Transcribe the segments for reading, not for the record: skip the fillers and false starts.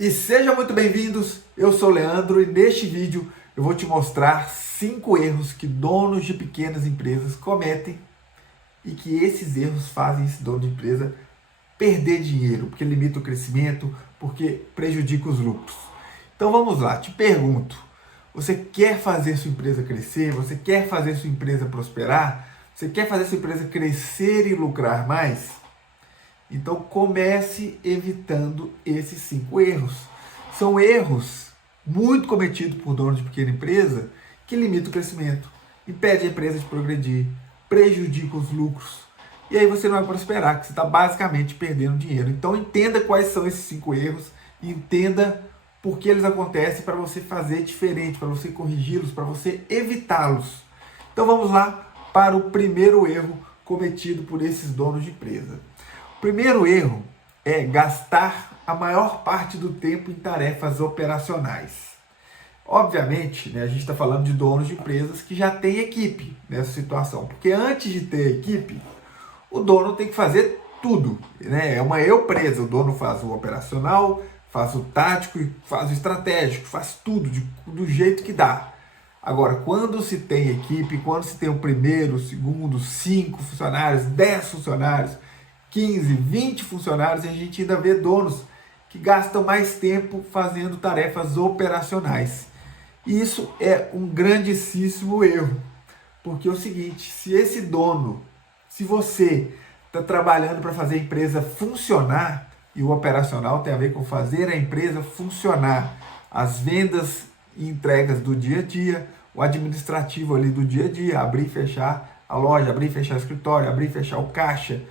E sejam muito bem-vindos, eu sou o Leandro e neste vídeo eu vou te mostrar 5 erros que donos de pequenas empresas cometem e que esses erros fazem esse dono de empresa perder dinheiro, porque limita o crescimento, porque prejudica os lucros. Então vamos lá, te pergunto, você quer fazer sua empresa crescer? Você quer fazer sua empresa prosperar? Você quer fazer sua empresa crescer e lucrar mais? Então comece evitando esses 5 erros. São erros muito cometidos por donos de pequena empresa que limitam o crescimento, impede a empresa de progredir, prejudica os lucros. E aí você não vai prosperar, porque você está basicamente perdendo dinheiro. Então entenda quais são esses 5 erros e entenda por que eles acontecem para você fazer diferente, para você corrigi-los, para você evitá-los. Então vamos lá para o primeiro erro cometido por esses donos de empresa. O primeiro erro é gastar a maior parte do tempo em tarefas operacionais. Obviamente, né, a gente está falando de donos de empresas que já têm equipe nessa situação, porque antes de ter equipe, o dono tem que fazer tudo, né? É uma empresa, o dono faz o operacional, faz o tático, faz o estratégico, faz tudo do jeito que dá. Agora, quando se tem equipe, quando se tem o primeiro, o segundo, 5 funcionários, 10 funcionários, 15, 20 funcionários, e a gente ainda vê donos que gastam mais tempo fazendo tarefas operacionais. E isso é um grandíssimo erro, porque é o seguinte, se você está trabalhando para fazer a empresa funcionar, e o operacional tem a ver com fazer a empresa funcionar, as vendas e entregas do dia a dia, o administrativo ali do dia a dia, abrir e fechar a loja, abrir e fechar o escritório, abrir e fechar o caixa,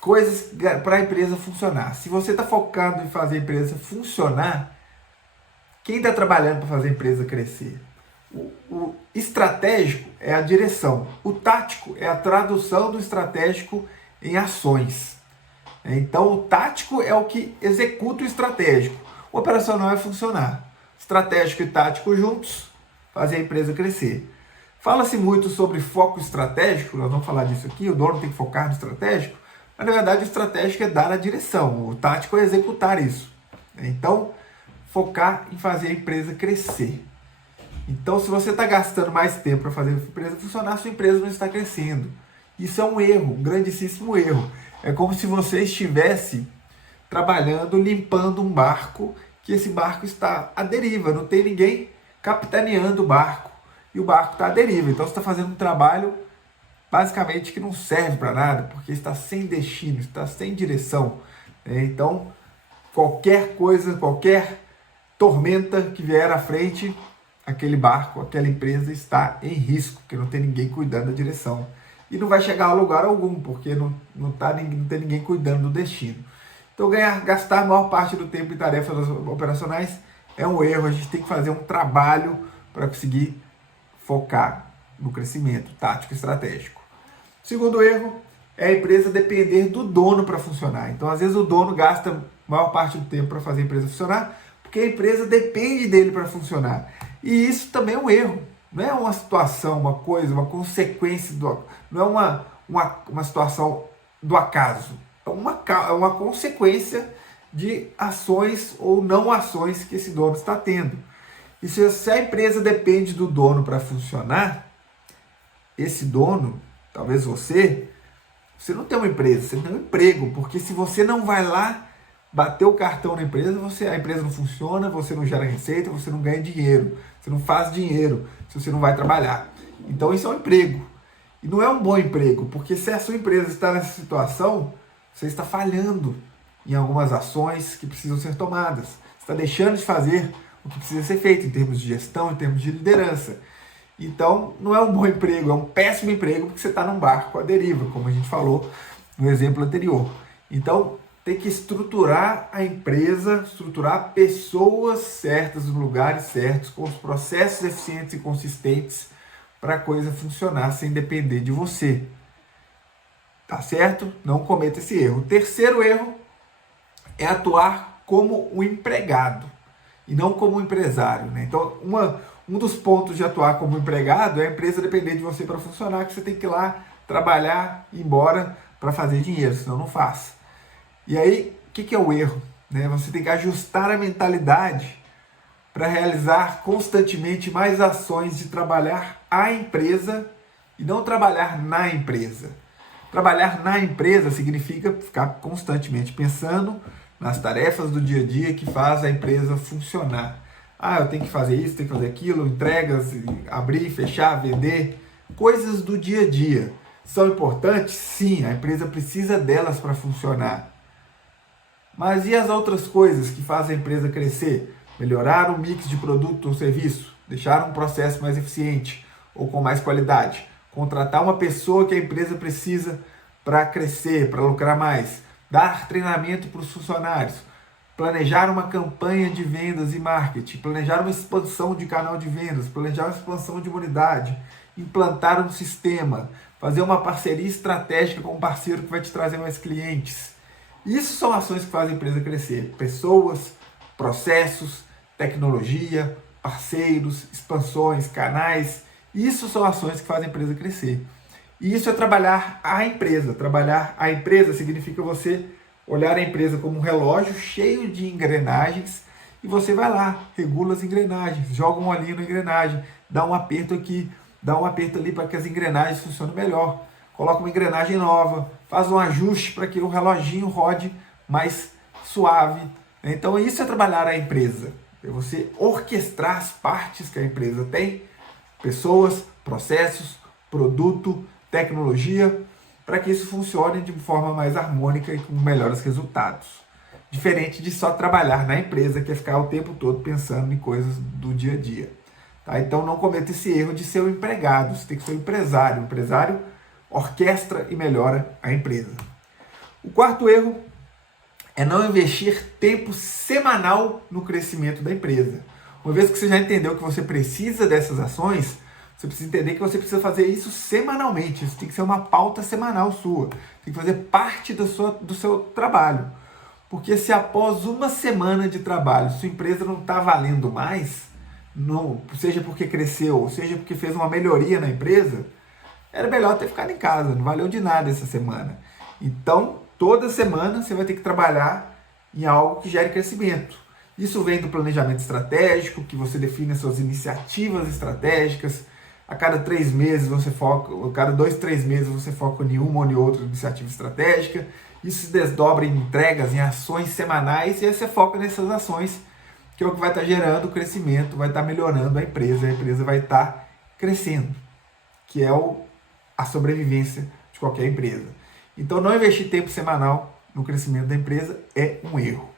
coisas para a empresa funcionar. Se você está focado em fazer a empresa funcionar, quem está trabalhando para fazer a empresa crescer? O estratégico é a direção. O tático é a tradução do estratégico em ações. Então, o tático é o que executa o estratégico. O operacional é funcionar. Estratégico e tático juntos fazem a empresa crescer. Fala-se muito sobre foco estratégico, nós vamos falar disso aqui, o dono tem que focar no estratégico, mas na verdade o estratégico é dar a direção, o tático é executar isso. Então, focar em fazer a empresa crescer. Então, se você está gastando mais tempo para fazer a empresa funcionar, sua empresa não está crescendo. Isso é um erro, um grandíssimo erro. É como se você estivesse trabalhando, limpando um barco, que esse barco está à deriva, não tem ninguém capitaneando o barco, e o barco está à deriva. Então, você está fazendo um trabalho basicamente que não serve para nada, porque está sem destino, está sem direção. Então, qualquer coisa, qualquer tormenta que vier à frente, aquele barco, aquela empresa está em risco, porque não tem ninguém cuidando da direção. E não vai chegar a lugar algum, porque não tem ninguém cuidando do destino. Então, gastar a maior parte do tempo em tarefas operacionais é um erro. A gente tem que fazer um trabalho para conseguir focar no crescimento tático e estratégico. Segundo erro é a empresa depender do dono para funcionar. Então, às vezes, o dono gasta a maior parte do tempo para fazer a empresa funcionar, porque a empresa depende dele para funcionar. E isso também é um erro. Não é uma situação, uma coisa, uma consequência, não é uma situação do acaso. É uma consequência de ações ou não ações que esse dono está tendo. E se a empresa depende do dono para funcionar, esse dono, talvez você não tem uma empresa, você tem um emprego, porque se você não vai lá bater o cartão na empresa, a empresa não funciona, você não gera receita, você não ganha dinheiro, você não faz dinheiro se você não vai trabalhar. Então isso é um emprego. E não é um bom emprego, porque se a sua empresa está nessa situação, você está falhando em algumas ações que precisam ser tomadas. Você está deixando de fazer o que precisa ser feito em termos de gestão, em termos de liderança. Então, não é um bom emprego, é um péssimo emprego, porque você está num barco à deriva, como a gente falou no exemplo anterior. Então, tem que estruturar a empresa, estruturar pessoas certas nos lugares certos, com os processos eficientes e consistentes para a coisa funcionar sem depender de você. Tá certo? Não cometa esse erro. O terceiro erro é atuar como um empregado e não como um empresário, né? Então, um dos pontos de atuar como empregado é a empresa depender de você para funcionar, que você tem que ir lá trabalhar, ir embora para fazer dinheiro, senão não faz. E aí, o que é o erro? né? Você tem que ajustar a mentalidade para realizar constantemente mais ações de trabalhar a empresa e não trabalhar na empresa. Trabalhar na empresa significa ficar constantemente pensando nas tarefas do dia a dia que faz a empresa funcionar. Ah, eu tenho que fazer isso, tenho que fazer aquilo, entregas, abrir, fechar, vender, coisas do dia a dia. São importantes? Sim, a empresa precisa delas para funcionar. Mas e as outras coisas que fazem a empresa crescer? Melhorar o mix de produto ou serviço, deixar um processo mais eficiente ou com mais qualidade, contratar uma pessoa que a empresa precisa para crescer, para lucrar mais, dar treinamento para os funcionários, planejar uma campanha de vendas e marketing, planejar uma expansão de canal de vendas, planejar uma expansão de unidade, implantar um sistema, fazer uma parceria estratégica com um parceiro que vai te trazer mais clientes. Isso são ações que fazem a empresa crescer. Pessoas, processos, tecnologia, parceiros, expansões, canais. Isso são ações que fazem a empresa crescer. E isso é trabalhar a empresa. Trabalhar a empresa significa você olhar a empresa como um relógio cheio de engrenagens e você vai lá, regula as engrenagens, joga um olhinho na engrenagem, dá um aperto aqui, dá um aperto ali para que as engrenagens funcionem melhor. Coloca uma engrenagem nova, faz um ajuste para que o reloginho rode mais suave. Então isso é trabalhar a empresa. É você orquestrar as partes que a empresa tem, pessoas, processos, produto, tecnologia, para que isso funcione de forma mais harmônica e com melhores resultados. Diferente de só trabalhar na empresa, que é ficar o tempo todo pensando em coisas do dia a dia. Tá? Então não cometa esse erro de ser um empregado, você tem que ser um empresário. O empresário orquestra e melhora a empresa. O quarto erro é não investir tempo semanal no crescimento da empresa. Uma vez que você já entendeu que você precisa dessas ações, você precisa entender que você precisa fazer isso semanalmente. Isso tem que ser uma pauta semanal sua. Tem que fazer parte do seu trabalho. Porque se após uma semana de trabalho sua empresa não está valendo mais, não, seja porque cresceu, seja porque fez uma melhoria na empresa, era melhor ter ficado em casa, não valeu de nada essa semana. Então, toda semana você vai ter que trabalhar em algo que gere crescimento. Isso vem do planejamento estratégico, que você define as suas iniciativas estratégicas. A cada 3 meses você foca, a cada 2, 3 meses você foca em uma ou em outra iniciativa estratégica. Isso se desdobra em entregas, em ações semanais, e aí você foca nessas ações, que é o que vai estar gerando crescimento, vai estar melhorando a empresa vai estar crescendo, que é a sobrevivência de qualquer empresa. Então, não investir tempo semanal no crescimento da empresa é um erro.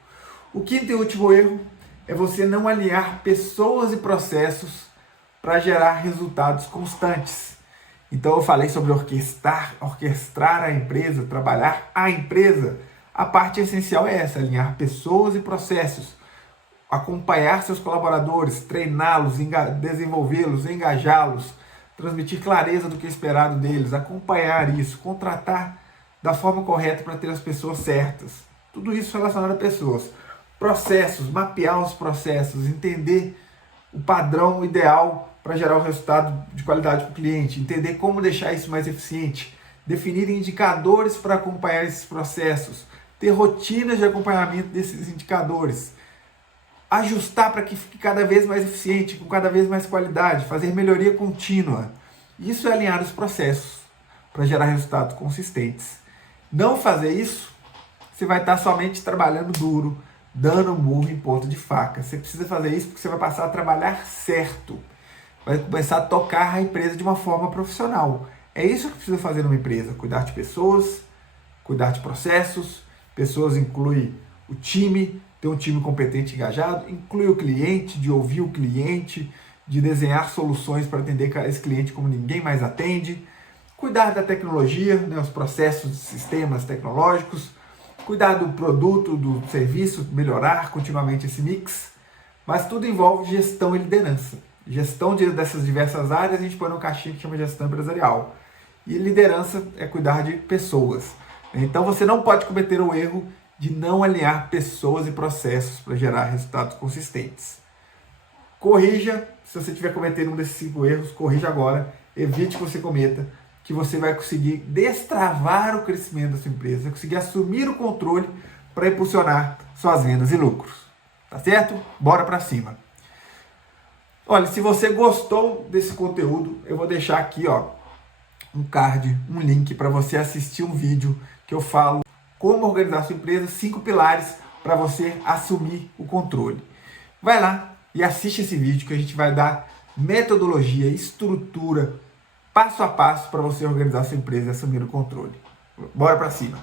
O quinto e último erro é você não alinhar pessoas e processos para gerar resultados constantes. Então, eu falei sobre orquestrar a empresa, trabalhar a empresa. A parte essencial é essa, alinhar pessoas e processos, acompanhar seus colaboradores, treiná-los, desenvolvê-los, engajá-los, transmitir clareza do que é esperado deles, acompanhar isso, contratar da forma correta para ter as pessoas certas. Tudo isso relacionado a pessoas. Processos, mapear os processos, entender o padrão ideal para gerar o resultado de qualidade para o cliente, entender como deixar isso mais eficiente, definir indicadores para acompanhar esses processos, ter rotinas de acompanhamento desses indicadores, ajustar para que fique cada vez mais eficiente, com cada vez mais qualidade, fazer melhoria contínua. Isso é alinhar os processos para gerar resultados consistentes. Não fazer isso, você vai estar somente trabalhando duro, dando murro em ponta de faca. Você precisa fazer isso porque você vai passar a trabalhar certo. Vai começar a tocar a empresa de uma forma profissional. É isso que precisa fazer numa empresa. Cuidar de pessoas, cuidar de processos. Pessoas inclui o time, ter um time competente e engajado. Inclui o cliente, de ouvir o cliente, de desenhar soluções para atender esse cliente como ninguém mais atende. Cuidar da tecnologia, né, os processos, sistemas tecnológicos. Cuidar do produto, do serviço, melhorar continuamente esse mix. Mas tudo envolve gestão e liderança. Gestão dessas diversas áreas a gente põe num caixinha que chama gestão empresarial. E liderança é cuidar de pessoas. Então você não pode cometer o erro de não alinhar pessoas e processos para gerar resultados consistentes. Corrija, se você estiver cometendo um desses 5 erros, corrija agora, evite que você cometa, que você vai conseguir destravar o crescimento da sua empresa, vai conseguir assumir o controle para impulsionar suas vendas e lucros. Tá certo? Bora para cima. Olha, se você gostou desse conteúdo, eu vou deixar aqui, ó, um card, um link para você assistir um vídeo que eu falo como organizar sua empresa, 5 pilares para você assumir o controle. Vai lá e assiste esse vídeo que a gente vai dar metodologia, estrutura, passo a passo para você organizar sua empresa e assumir o controle. Bora para cima!